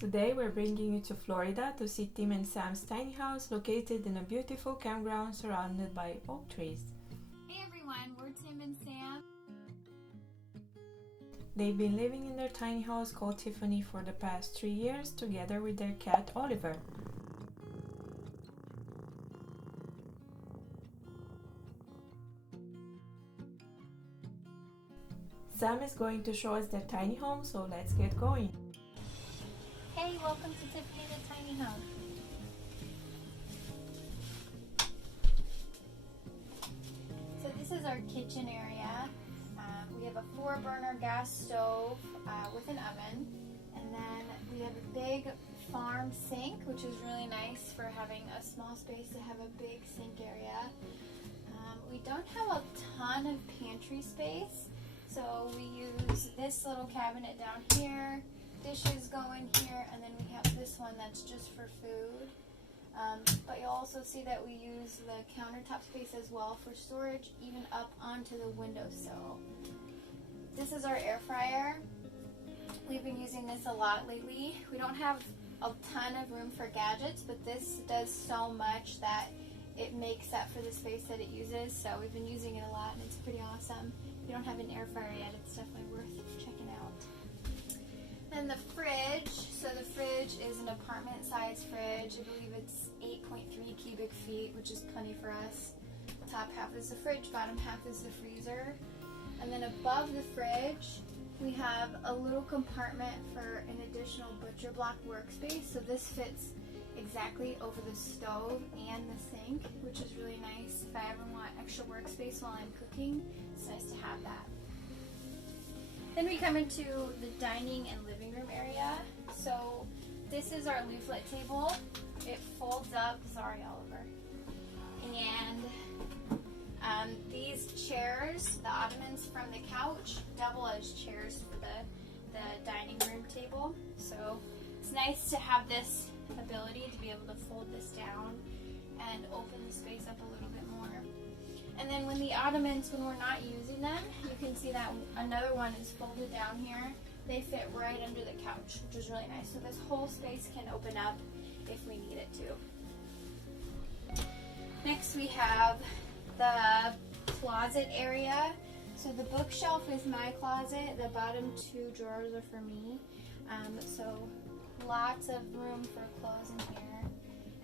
Today we're bringing you to Florida to see Tim and Sam's tiny house located in a beautiful campground surrounded by oak trees. Hey everyone, we're Tim and Sam. They've been living in their tiny house called Tiffany for the past 3 years together with their cat Oliver. Sam is going to show us their tiny home, so let's get going. Hey, welcome to Tiffany the Tiny Home. So this is our kitchen area. We have a 4-burner gas stove with an oven, and then we have a big farm sink, which is really nice for having a small space to have a big sink area. We don't have a ton of pantry space, so we use this little cabinet down here, dishes go in here, and then we have this one that's just for food. But you'll also see that we use the countertop space as well for storage, even up onto the windowsill. This is our air fryer. We've been using this a lot lately. We don't have a ton of room for gadgets, but this does so much that it makes up for the space that it uses. So we've been using it a lot, and it's pretty awesome. If you don't have an air fryer yet, it's definitely worth checking out. And the fridge, so the fridge is an apartment size fridge. I believe it's 8.3 cubic feet, which is plenty for us. Top half is the fridge, bottom half is the freezer. And then above the fridge, we have a little compartment for an additional butcher block workspace. So this fits exactly over the stove and the sink, which is really nice. If I ever want extra workspace while I'm cooking, it's nice to have that. Then we come into the dining and living room area. So this is our leaflet table. It folds up, sorry Oliver. And these chairs, the ottomans from the couch, double as chairs for the dining room table. So it's nice to have this ability to be able to fold this down and open the space up a little bit more. And then when the ottomans, when we're not using them, you can see that another one is folded down here. They fit right under the couch, which is really nice. So this whole space can open up if we need it to. Next we have the closet area. So the bookshelf is my closet. The bottom 2 drawers are for me. So lots of room for clothes in here.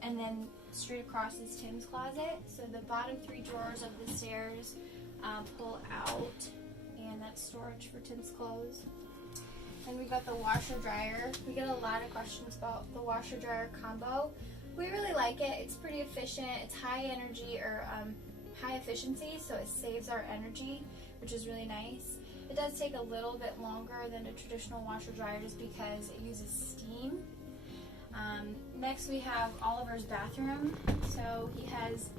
And then straight across is Tim's closet. So the bottom 3 drawers of the stairs pull out, and that's storage for Tim's clothes. And we got the washer dryer. We get a lot of questions about the washer dryer combo. We really like it. It's pretty efficient. It's high energy or high efficiency, so it saves our energy, which is really nice. It does take a little bit longer than a traditional washer dryer just because it uses steam. Next we have Oliver's bathroom. So he has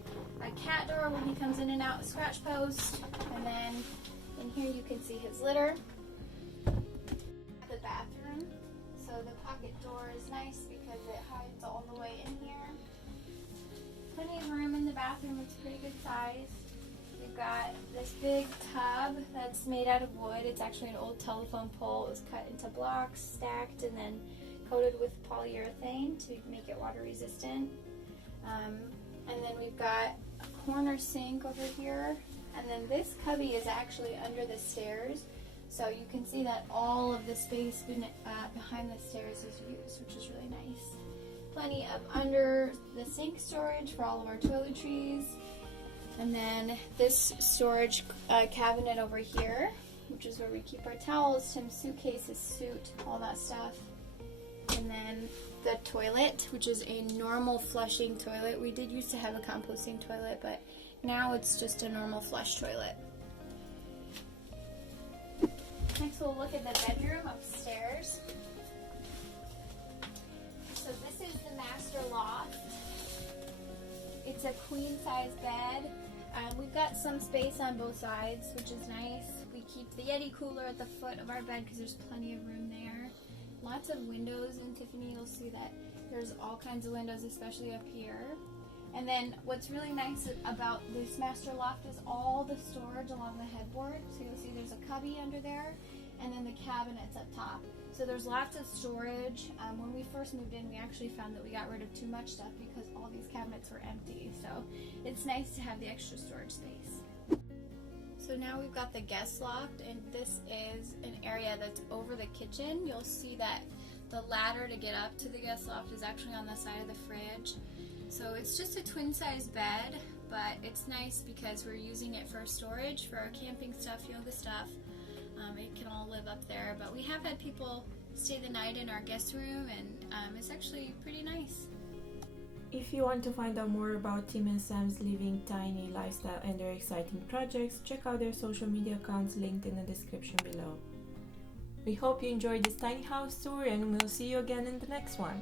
a cat door when he comes in and out, a scratch post, and then in here you can see his litter. The bathroom, so the pocket door is nice because it hides all the way in here. Plenty of room in the bathroom, it's pretty good size. We've got this big tub that's made out of wood. It's actually an old telephone pole. It was cut into blocks, stacked, and then coated with polyurethane to make it water resistant. And then we've got a corner sink over here. And then this cubby is actually under the stairs. So you can see that all of the space behind the stairs is used, which is really nice. Plenty of under the sink storage for all of our toiletries. And then this storage cabinet over here, which is where we keep our towels, Tim's suitcase, his suit, all that stuff. And then the toilet, which is a normal flushing toilet. We did used to have a composting toilet, but now it's just a normal flush toilet. Next we'll look at the bedroom upstairs. So this is the master loft. It's a queen size bed. We've got some space on both sides, which is nice. We keep the Yeti cooler at the foot of our bed because there's plenty of room there. Lots of windows in Tiffany. You'll see that there's all kinds of windows, especially up here. And then what's really nice about this master loft is all the storage along the headboard. So you'll see there's a cubby under there, and then the cabinets up top. So there's lots of storage. When we first moved in, we actually found that we got rid of too much stuff because all these cabinets were empty. So it's nice to have the extra storage space. So now we've got the guest loft, and this is an area that's over the kitchen. You'll see that the ladder to get up to the guest loft is actually on the side of the fridge. So it's just a twin size bed, but it's nice because we're using it for storage for our camping stuff, yoga stuff. It can all live up there, but we have had people stay the night in our guest room, and it's actually pretty nice. If you want to find out more about Tim and Sam's living tiny lifestyle and their exciting projects, check out their social media accounts linked in the description below. We hope you enjoyed this tiny house tour, and we'll see you again in the next one.